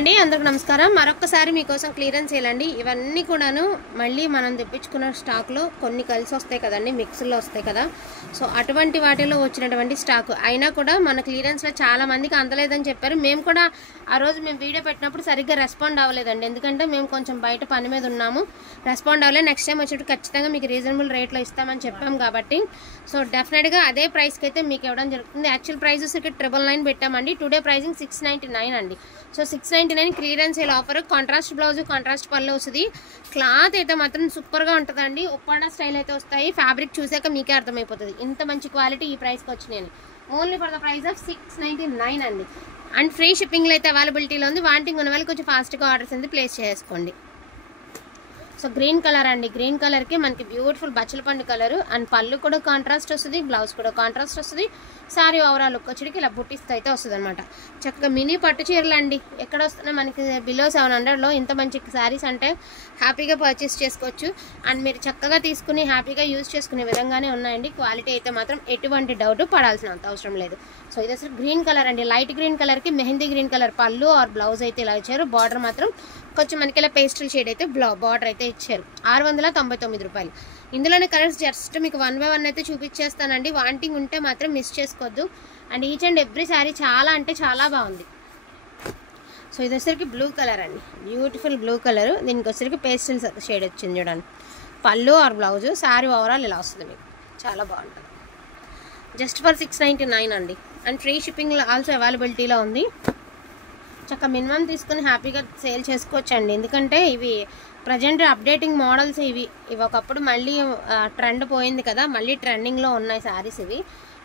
Hi అండి, అందరికి నమస్కారం. మరొకసారి మీకోసం క్లియరెన్స్ చేయాలండి. ఇవన్నీ కూడాను మళ్ళీ మనం తెప్పించుకున్న స్టాక్లో కొన్ని కలిసి వస్తాయి కదండి, మిక్స్లో వస్తాయి కదా. సో అటువంటి వాటిలో వచ్చినటువంటి స్టాక్ అయినా కూడా మన క్లియరెన్స్లో చాలా మందికి అందలేదని చెప్పారు. మేము కూడా ఆ రోజు మేము వీడియో పెట్టినప్పుడు సరిగ్గా రెస్పాండ్ అవ్వలేదండి, ఎందుకంటే మేము కొంచెం బయట పని మీద ఉన్నాము, రెస్పాండ్ అవ్వలేదు. నెక్స్ట్ టైం వచ్చేటప్పుడు ఖచ్చితంగా మీకు రీజనబుల్ రేట్లో ఇస్తామని చెప్పాం కాబట్టి సో డెఫినెట్గా అదే ప్రైస్కి అయితే మీకు ఇవ్వడం జరుగుతుంది. యాక్చువల్ ప్రైజెస్ ఇక్కడ 999 పెట్టామండి. టుడే ప్రైజింగ్ 699 అండి. So 699 clearance sale offer. Contrast blouse, contrast పళ్ళు వస్తుంది. క్లాత్ అయితే మాత్రం సూపర్గా ఉంటుందండి. ఉప్పాడా స్టైల్ అయితే వస్తాయి. ఫ్యాబ్రిక్ చూసాక మీకే అర్థమైపోతుంది ఇంత మంచి క్వాలిటీ ఈ ప్రైస్కి వచ్చినాయి. Only for the price of 699 అండి. అండ్ ఫ్రీ షిప్పింగ్లో అయితే అవైలబిలిటీలో ఉంది. వాంటింగ్ ఉన్న వాళ్ళు కొంచెం ఫాస్ట్గా ఆర్డర్స్ అనేది ప్లేస్ చేసుకోండి. సో గ్రీన్ కలర్ అండి, గ్రీన్ కలర్కి మనకి బ్యూటిఫుల్ బచ్చల పండు కలర్. అండ్ పళ్ళు కూడా కాంట్రాస్ట్ వస్తుంది, బ్లౌజ్ కూడా కాంట్రాస్ట్ వస్తుంది. సారీ ఓవరాల్ లుక్ వచ్చేటికి ఇలా బుట్టిస్తూ అయితే వస్తుంది అనమాట. చక్కగా మినీ పట్టు చీరలు అండి. ఎక్కడ వస్తున్నాయి మనకి బిలో 700లో ఇంత మంచి శారీస్ అంటే హ్యాపీగా పర్చేస్ చేసుకోవచ్చు. అండ్ మీరు చక్కగా తీసుకుని హ్యాపీగా యూజ్ చేసుకునే విధంగానే ఉన్నాయండి. క్వాలిటీ అయితే మాత్రం ఎటువంటి డౌట్ పడాల్సిన అవసరం లేదు. సో ఇది అసలు గ్రీన్ కలర్ అండి. లైట్ గ్రీన్ కలర్కి మెహందీ గ్రీన్ కలర్ పళ్ళు ఆర్ బ్లౌజ్ అయితే ఇలా ఇచ్చారు. బార్డర్ మాత్రం కొంచెం మనకి ఇలా పేస్టల్ షేడ్ అయితే బార్డర్ అయితే ఇచ్చారు. 699 రూపాయలు. ఇందులోనే కలర్స్ జస్ట్ మీకు 1 by 1 అయితే చూపించేస్తానండి. వాంటింగ్ ఉంటే మాత్రం మిస్ చేసుకోవద్దు. And each and every sari చాలా అంటే చాలా బాగుంది. సో ఇది వచ్చేసరికి బ్లూ కలర్ అండి, బ్యూటిఫుల్ బ్లూ కలర్. దీనికి వచ్చేసరికి పేస్టల్ షేడ్ వచ్చింది చూడండి. పళ్ళు ఆర్ బ్లౌజ్, శారీ ఓవరాల్ ఇలా వస్తుంది మీకు. చాలా బాగుంటుంది. జస్ట్ ఫర్ 699 అండి. అండ్ ఫ్రీ షిప్పింగ్ ఆల్సో అవైలబిలిటీలో ఉంది. చక్కగా మినిమం తీసుకుని హ్యాపీగా సేల్ చేసుకోవచ్చు అండి. ఎందుకంటే ఇవి ప్రజెంట్ అప్డేటింగ్ మోడల్స్. ఇవి ఒకప్పుడు మళ్ళీ ట్రెండ్ పోయింది కదా, మళ్ళీ ట్రెండింగ్లో ఉన్నాయి శారీస్. ఇవి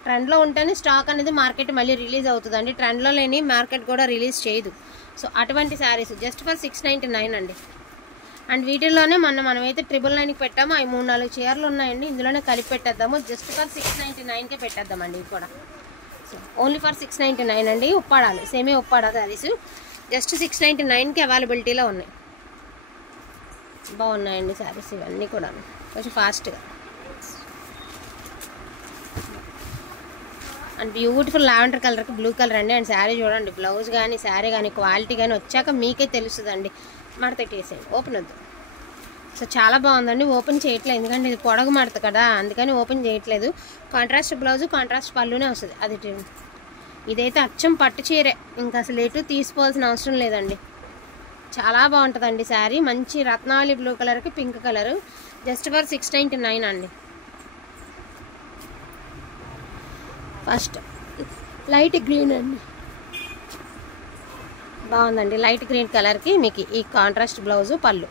ట్రెండ్లో ఉంటేనే స్టాక్ అనేది మార్కెట్ మళ్ళీ రిలీజ్ అవుతుందండి. ట్రెండ్లో లేని మార్కెట్ కూడా రిలీజ్ చేయదు. సో అటువంటి శారీస్ జస్ట్ ఫర్ 699 అండి. అండ్ వీటిల్లోనే మనమైతే 999కి పెట్టాము. అవి 3-4 చీరలు ఉన్నాయండి, ఇందులోనే కలిపి పెట్టేద్దాము. Just for 699కే పెట్టేద్దామండి. ఇవి కూడా సో ఓన్లీ ఫర్ 699 అండి. ఉప్పాడాలు, సేమే ఉప్పాడా శారీస్ జస్ట్ 699కి అవైలబిలిటీలో ఉన్నాయి. బాగున్నాయండి శారీస్ ఇవన్నీ కూడా. కొంచెం ఫాస్ట్గా అండ్ బ్యూటిఫుల్ లావెండర్ కలర్కి బ్లూ కలర్ అండి. అండ్ శారీ చూడండి, బ్లౌజ్ కానీ శారీ కానీ క్వాలిటీ కానీ వచ్చాక మీకే తెలుస్తుందండి. మడతెట్టేసేయండి, ఓపెన్ వద్దు. సో చాలా బాగుందండి. ఓపెన్ చేయట్లేదు ఎందుకంటే ఇది పొడగు మడత కదా, అందుకని ఓపెన్ చేయట్లేదు. కాంట్రాస్ట్ బ్లౌజ్, కాంట్రాస్ట్ పళ్ళునే వస్తుంది. అది ఇదైతే అచ్చం పట్టు చీరే, ఇంకా అసలు ఎటు తీసుకోవాల్సిన అవసరం లేదండి. చాలా బాగుంటుందండి శారీ. మంచి రత్నావళి బ్లూ కలర్కి పింక్ కలర్. జస్ట్ ఫర్ 699 అండి. ఫస్ట్ లైట్ గ్రీన్ అండి, బాగుందండి. లైట్ గ్రీన్ కలర్కి మీకు ఈ కాంట్రాస్ట్ బ్లౌజు పళ్ళు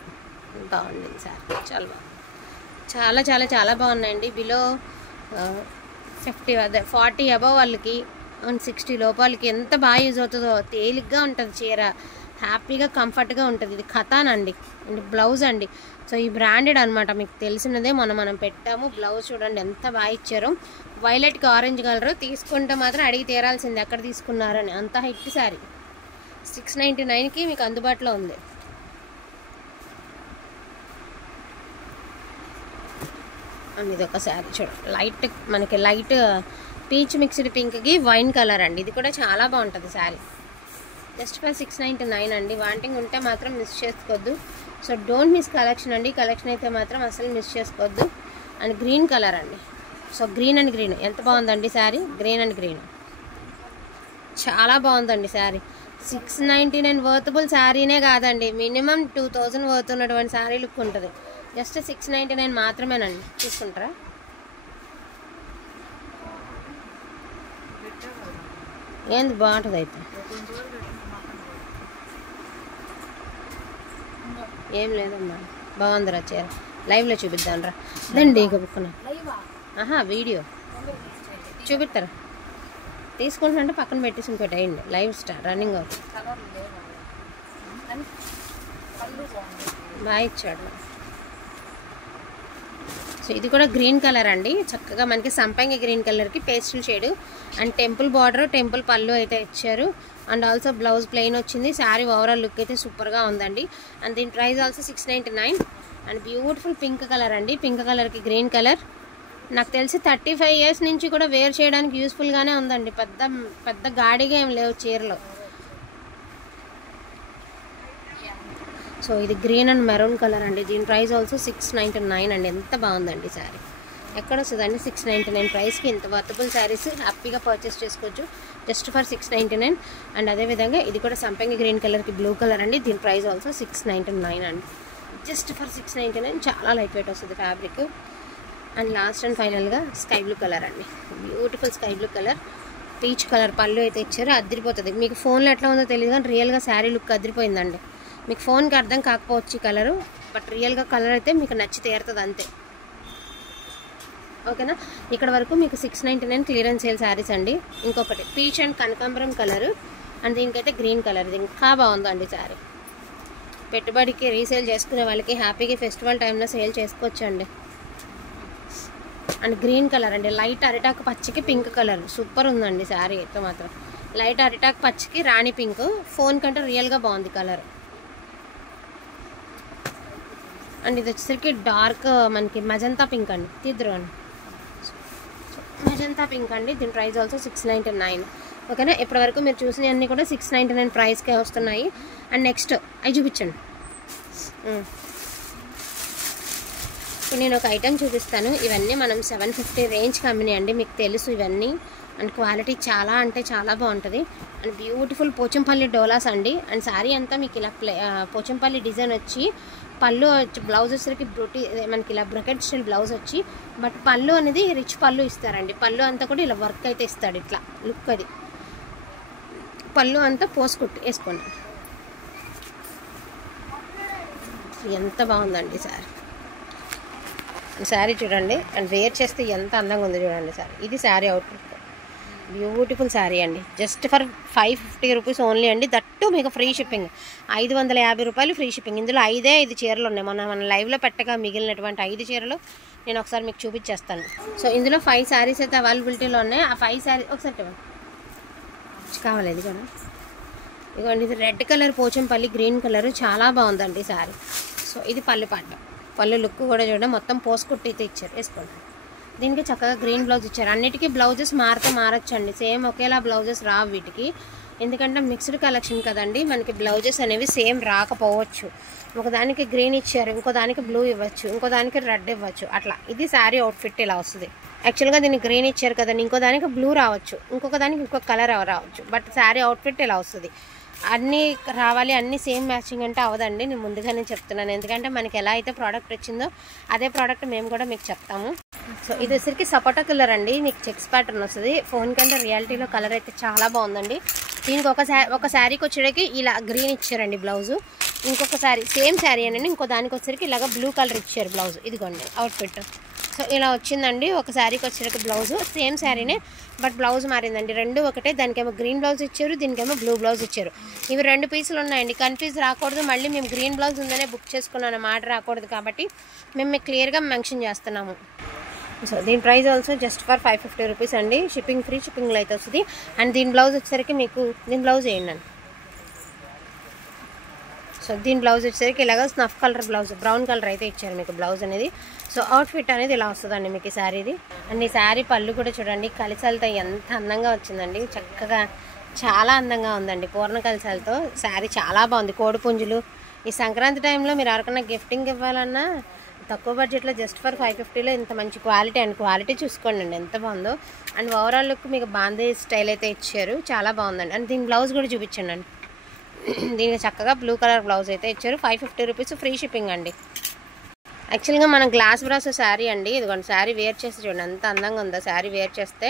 బాగుంది సార్. చాలా బాగుంది. చాలా చాలా చాలా బాగున్నాయండి. బిలో 40 అబవ్ వాళ్ళకి అండ్ 60 లోపాలకి ఎంత బాగా యూజ్ అవుతుందో. తేలిగ్గా ఉంటుంది చీర, హ్యాపీగా కంఫర్ట్గా ఉంటుంది. ఇది ఖతాన్ అండి. అండ్ బ్లౌజ్ అండి. సో ఈ బ్రాండెడ్ అనమాట, మీకు తెలిసినదే. మనం పెట్టాము. బ్లౌజ్ చూడండి ఎంత బాగా ఇచ్చారు. వైలెట్కి ఆరెంజ్ కలర్. తీసుకుంటే మాత్రం అడిగి తీరాల్సింది ఎక్కడ తీసుకున్నారని, అంత హిట్ శారీ. 699కి మీకు అందుబాటులో ఉంది. ఇది ఒక శారీ చూడండి, లైట్ మనకి లైట్ పీచ్ మిక్స్డ్ పింక్కి వైన్ కలర్ అండి. ఇది కూడా చాలా బాగుంటుంది శారీ. జస్ట్ ఫర్ 699 అండి. వాంటింగ్ ఉంటే మాత్రం మిస్ చేసుకోవద్దు. సో డోంట్ మిస్ కలెక్షన్ అండి. కలెక్షన్ అయితే మాత్రం అసలు మిస్ చేసుకోవద్దు. అండ్ గ్రీన్ కలర్ అండి. సో గ్రీన్ అండ్ గ్రీన్ ఎంత బాగుందండి శారీ. గ్రీన్ అండ్ గ్రీన్ చాలా బాగుందండి శారీ. 699 వర్తబుల్ శారీనే కాదండి, మినిమం 2000 వర్త్ ఉన్నటువంటి శారీ లుక్ ఉంటుంది. జస్ట్ 699 మాత్రమేనండి. తీసుకుంటారా? ఏంది బాగుంటుంది అయితే. ఏం లేదమ్మా, బాగుందిరా చీర. లైవ్లో చూపిద్దాం రా. దండి బుక్కున్నా వీడియో చూపిస్తారా? తీసుకుంటున్నా పక్కన పెట్టేసి ఇంకోటి అయ్యండి. లైవ్ రన్నింగ్ అవుతుంది. బాగా ఇచ్చాడు. సో ఇది కూడా గ్రీన్ కలర్ అండి. చక్కగా మనకి సంపంగి గ్రీన్ కలర్కి pastel shade and temple border, temple పళ్ళు అయితే ఇచ్చారు. అండ్ ఆల్సో బ్లౌజ్ ప్లెయిన్ వచ్చింది. శారీ ఓవరాల్ లుక్ అయితే సూపర్గా ఉందండి. అండ్ దీని price also 699. And beautiful pink colour అండి. పింక్ కలర్కి గ్రీన్ కలర్. నాకు తెలిసి 35 years నుంచి కూడా వేర్ చేయడానికి యూస్ఫుల్గానే ఉందండి. పెద్ద గాడిగా ఏం లేవు చీరలో. సో ఇది గ్రీన్ అండ్ మెరూన్ కలర్ అండి. దీని ప్రైస్ ఆల్సో 699 అండి. ఎంత బాగుందండి శారీ. ఎక్కడ వస్తుందండి 699 ప్రైస్కి ఇంత వర్తబుల్ శారీస్ హ్యాపీగా పర్చేస్ చేసుకోవచ్చు జస్ట్ ఫర్ 699. అండ్ అదేవిధంగా ఇది కూడా సంపంగి గ్రీన్ కలర్కి బ్లూ కలర్ అండి. దీని ప్రైస్ ఆల్సో 699 అండి. Just for 699. చాలా లైట్ వెయిట్ వస్తుంది ఫ్యాబ్రిక్. అండ్ లాస్ట్ అండ్ ఫైనల్గా స్కై బ్లూ కలర్ అండి. Beautiful sky blue colour, peach colour పళ్ళు అయితే ఇచ్చారు. అదిరిపోతుంది. మీకు ఫోన్లో ఎట్లా ఉందో తెలియదు కానీ రియల్గా శారీ లుక్ అదిరిపోయిందండి. మీకు ఫోన్కి అర్థం కాకపోవచ్చు ఈ కలరు, బట్ రియల్గా కలర్ అయితే మీకు నచ్చి తీరుతుంది అంతే. ఓకేనా. ఇక్కడ వరకు మీకు 699 క్లియరెన్స్ సేల్ శారీస్ అండి. ఇంకొకటి పీచ్ అండ్ కనకాంబరం కలరు అండ్ దీనికైతే గ్రీన్ కలర్. ఇది ఇంకా బాగుందండి శారీ. పెట్టుబడికి రీసేల్ చేసుకునే వాళ్ళకి హ్యాపీగా ఫెస్టివల్ టైంలో సేల్ చేసుకోవచ్చండి. అండ్ గ్రీన్ కలర్ అండి, లైట్ అరిటాకు పచ్చికి పింక్ కలర్. సూపర్ ఉందండి శారీ అయితే మాత్రం. లైట్ అరిటాకు పచ్చికి రాణి పింక్. ఫోన్ కంటే రియల్గా బాగుంది కలర్. అండ్ ఇది వచ్చేసరికి డార్క్ మనకి మజంతా పింక్ అండి. తీద్దరు అండి, మజంతా పింక్ అండి. దీని ప్రైస్ ఆల్సో 699. ఓకేనా. ఇప్పటివరకు మీరు చూసినవన్నీ కూడా 699 ప్రైస్కే వస్తున్నాయి. అండ్ నెక్స్ట్ అవి చూపించండి. ఇప్పుడు నేను ఒక ఐటెం చూపిస్తాను. ఇవన్నీ మనం 750 రేంజ్కి అమ్మినాయి అండి. మీకు తెలుసు ఇవన్నీ. అండ్ క్వాలిటీ చాలా అంటే చాలా బాగుంటుంది. అండ్ బ్యూటిఫుల్ పోచంపల్లి డోలాస్ అండి. అండ్ శారీ అంతా మీకు ఇలా పోచంపల్లి డిజైన్ వచ్చి పళ్ళు వచ్చి బ్లౌజ్ వచ్చేసరికి మనకి ఇలా బ్రకెట్ స్టైల్ బ్లౌజ్ వచ్చి, బట్ పళ్ళు అనేది రిచ్ పళ్ళు ఇస్తారండి. పళ్ళు అంతా కూడా ఇలా వర్క్ అయితే ఇస్తాడు. ఇట్లా లుక్ అది పళ్ళు అంతా పోసుకుట్టి వేసుకోండి. ఎంత బాగుందండి శారీ. శారీ చూడండి. అండ్ వేర్ చేస్తే ఎంత అందంగా ఉందో చూడండి శారీ. ఇది శారీ అవుట్ఫిట్. బ్యూటిఫుల్ శారీ అండి. జస్ట్ ఫర్ 550 రూపీస్ ఓన్లీ అండి. దట్టు మీకు ఫ్రీ షిప్పింగ్. 550 రూపాయలు ఫ్రీ షిప్పింగ్. ఇందులో 5 చీరలు ఉన్నాయి. మన లైవ్లో పెట్టగా మిగిలినటువంటి 5 చీరలు నేను ఒకసారి మీకు చూపించేస్తాను. సో ఇందులో 5 శారీస్ అయితే అవైలబిలిటీలో ఉన్నాయి. ఆ 5 శారీ ఒకసారి కావాలి. ఇది కూడా ఇదిగోండి. ఇది red colour Pochampally green colour. చాలా బాగుందండి శారీ. సో ఇది పళ్ళు పాట. పళ్ళు లుక్ కూడా చూడండి. మొత్తం పోసుకుట్టి అయితే ఇచ్చారు. వేసుకోండి. దీనికి చక్కగా గ్రీన్ బ్లౌజ్ ఇచ్చారు. అన్నిటికీ బ్లౌజెస్ మారచ్చండి. సేమ్ ఒకేలా బ్లౌజెస్ రావు వీటికి. ఎందుకంటే మిక్స్డ్ కలెక్షన్ కదండి. మనకి బ్లౌజెస్ అనేవి సేమ్ రాకపోవచ్చు. ఒకదానికి గ్రీన్ ఇచ్చారు, ఇంకో దానికి బ్లూ ఇవ్వచ్చు, ఇంకో దానికి రెడ్ ఇవ్వచ్చు. అట్లా ఇది శారీ అవుట్ఫిట్ ఇలా వస్తుంది. యాక్చువల్గా దీనికి గ్రీన్ ఇచ్చారు కదండి, ఇంకో దానికి బ్లూ రావచ్చు, ఇంకొక దానికి ఇంకొక కలర్ రావచ్చు. బట్ శారీ అవుట్ఫిట్ ఇలా వస్తుంది. అన్నీ రావాలి, అన్నీ సేమ్ మ్యాచింగ్ అంటే అవదండి. నేను ముందుగానే చెప్తున్నాను. ఎందుకంటే మనకి ఎలా అయితే ప్రోడక్ట్ వచ్చిందో అదే ప్రోడక్ట్ మేము కూడా మీకు చెప్తాము. సో ఇది వచ్చరికి సపోటా కలర్ అండి. మీకు చెక్స్ ప్యాటర్న్ వస్తుంది. ఫోన్ కంటే రియాలిటీలో కలర్ అయితే చాలా బాగుందండి. దీనికి ఒక శారీకి వచ్చేటికి ఇలా గ్రీన్ ఇచ్చారండి బ్లౌజు. ఇంకొక శారీ సేమ్ శారీ అండి, ఇంకో దానికి వచ్చేసరికి ఇలాగ బ్లూ కలర్ ఇచ్చారు బ్లౌజ్. ఇదిగోండి అవుట్ఫిట్. సో ఇలా వచ్చిందండి. ఒక శారీకి వచ్చేసరికి బ్లౌజు సేమ్ శారీనే, బట్ బ్లౌజ్ మారిందండి. రెండు ఒకటే. దానికేమో గ్రీన్ బ్లౌజ్ ఇచ్చారు, దీనికేమో బ్లూ బ్లౌజ్ ఇచ్చారు. ఇవి 2 పీసులు ఉన్నాయండి. కన్ఫ్యూజ్ రాకూడదు. మళ్ళీ మేము గ్రీన్ బ్లౌజ్ ఉందనే బుక్ చేసుకున్నాను మాట రాకూడదు కాబట్టి మేము మీకు క్లియర్గా మెన్షన్ చేస్తున్నాము. సో దీని price also just for 550 rupees అండి. షిప్పింగ్ ఫ్రీ షిప్పింగ్లో అయితే వస్తుంది. అండ్ దీని బ్లౌజ్ వచ్చేసరికి మీకు దీని బ్లౌజ్ వేయండి. సో దీని బ్లౌజ్ వచ్చేసరికి ఇలాగ snuff colour blouse, brown colour అయితే ఇచ్చారు మీకు బ్లౌజ్ అనేది. సో అవుట్ఫిట్ అనేది ఇలా వస్తుందండి మీకు ఈ శారీది. అండ్ ఈ శారీ పళ్ళు కూడా చూడండి కలిసాలతో ఎంత అందంగా వచ్చిందండి. చక్కగా చాలా అందంగా ఉందండి. పూర్ణ కలిసాలతో శారీ చాలా బాగుంది. కోడిపుంజులు ఈ సంక్రాంతి టైంలో మీరు ఎవరికైనా గిఫ్టింగ్ ఇవ్వాలన్నా తక్కువ బడ్జెట్లో జస్ట్ ఫర్ 550లో ఇంత మంచి క్వాలిటీ అండ్ క్వాలిటీ చూసుకోండి అండి ఎంత బాగుందో. అండ్ ఓవరాల్ లుక్ మీకు బాందీ స్టైల్ అయితే ఇచ్చారు. చాలా బాగుందండి. అండ్ దీని బ్లౌజ్ కూడా చూపించండి అండి. దీనికి చక్కగా బ్లూ కలర్ బ్లౌజ్ అయితే ఇచ్చారు. 550 రూపీస్ ఫ్రీ షిప్పింగ్ అండి. యాక్చువల్గా మన గ్లాస్ బ్రాస్ శారీ అండి. ఇదిగోండి శారీ వేర్ చేసి చూడండి ఎంత అందంగా ఉందో. శారీ వేర్ చేస్తే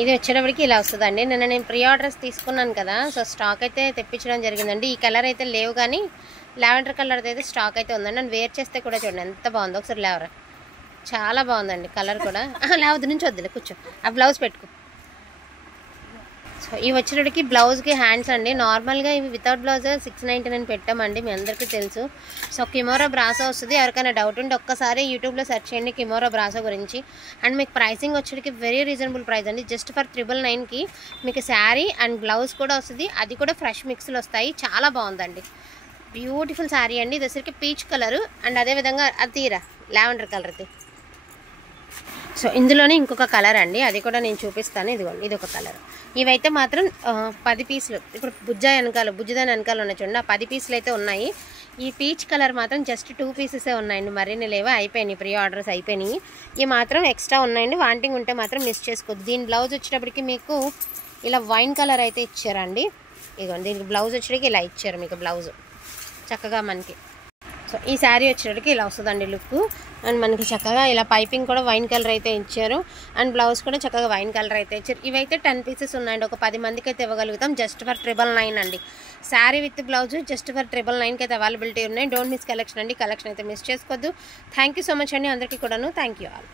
ఇది వచ్చేటప్పటికి ఇలా వస్తుందండి. నిన్న నేను ప్రీ ఆర్డర్స్ తీసుకున్నాను కదా, సో స్టాక్ అయితే తెప్పించడం జరిగిందండి. ఈ కలర్ అయితే లేవు కానీ లావెండర్ కలర్ అయితే స్టాక్ అయితే ఉందండి. నన్ను వేర్ చేస్తే కూడా చూడండి ఎంత బాగుందో. ఒకసారి లేవరా, చాలా బాగుందండి కలర్ కూడా. లేవద్దు నుంచి వద్దులే, కూర్చో. ఆ బ్లౌజ్ పెట్టుకో. సో ఇవి వచ్చేటప్పటికి బ్లౌజ్కి హ్యాండ్స్ అండి. నార్మల్గా ఇవి వితౌట్ బ్లౌజ్ 699 పెట్టామండి, మీ అందరికీ తెలుసు. సో కిమోరా బ్రాసో వస్తుంది. ఎవరికైనా డౌట్ ఉంటే ఒక్కసారి యూట్యూబ్లో సెర్చ్ చేయండి కిమోరా బ్రాసో గురించి. అండ్ మీకు ప్రైసింగ్ వచ్చేటికి వెరీ రీజనబుల్ ప్రైస్ అండి. జస్ట్ ఫర్ 999కి మీకు శారీ అండ్ బ్లౌజ్ కూడా వస్తుంది. అది కూడా ఫ్రెష్ మిక్స్లు వస్తాయి. చాలా బాగుందండి. బ్యూటిఫుల్ శారీ అండి. ఇది వచ్చరికి పీచ్ కలరు అండ్ అదేవిధంగా అది తీరా లావెండర్ కలర్ది. సో సో ఇందులోనే ఇంకొక కలర్ అండి, అది కూడా నేను చూపిస్తాను. ఇదిగోండి, ఇది ఒక కలర్. ఇవైతే మాత్రం 10 పీసులు. ఇప్పుడు బుజ్జదాని వెనకాల ఉన్నాయి చూడండి, ఆ 10 పీసులు అయితే ఉన్నాయి. ఈ పీచ్ కలర్ మాత్రం జస్ట్ 2 పీసెసే ఉన్నాయండి, మరిన్ని లేవో, అయిపోయినాయి, ప్రీ ఆర్డర్స్ అయిపోయినాయి. ఇవి మాత్రం ఎక్స్ట్రా ఉన్నాయండి, వాంటింగ్ ఉంటే మాత్రం మిస్ చేసుకోవద్దు. దీని బ్లౌజ్ వచ్చేటప్పటికి మీకు ఇలా వైన్ కలర్ అయితే ఇచ్చారండి. ఇదిగోండి, దీనికి బ్లౌజ్ వచ్చేటికి ఇలా ఇచ్చారు మీకు బ్లౌజ్ చక్కగా మనకి. సో ఈ శారీ వచ్చేటికి ఇలా వస్తుందండి లుక్. అండ్ మనకి చక్కగా ఇలా పైపింగ్ కూడా వైన్ కలర్ అయితే ఇచ్చారు. అండ్ బ్లౌజ్ కూడా చక్కగా వైన్ కలర్ అయితే ఇచ్చారు. ఇవైతే 10 పీసెస్ ఉన్నాయండి, ఒక 10 మందికి అయితే ఇవ్వగలుగుతాం. జస్ట్ ఫర్ 999 అండి. Sari with blouse just for 999కి అయితే అవైలబిలిటీ ఉన్నాయి. డోంట్ మిస్ కలెక్షన్ అండి, కలెక్షన్ అయితే మిస్ చేసుకోవద్దు. థ్యాంక్ యూ సో మచ్ అండి అందరికీ కూడాను. Thank you all.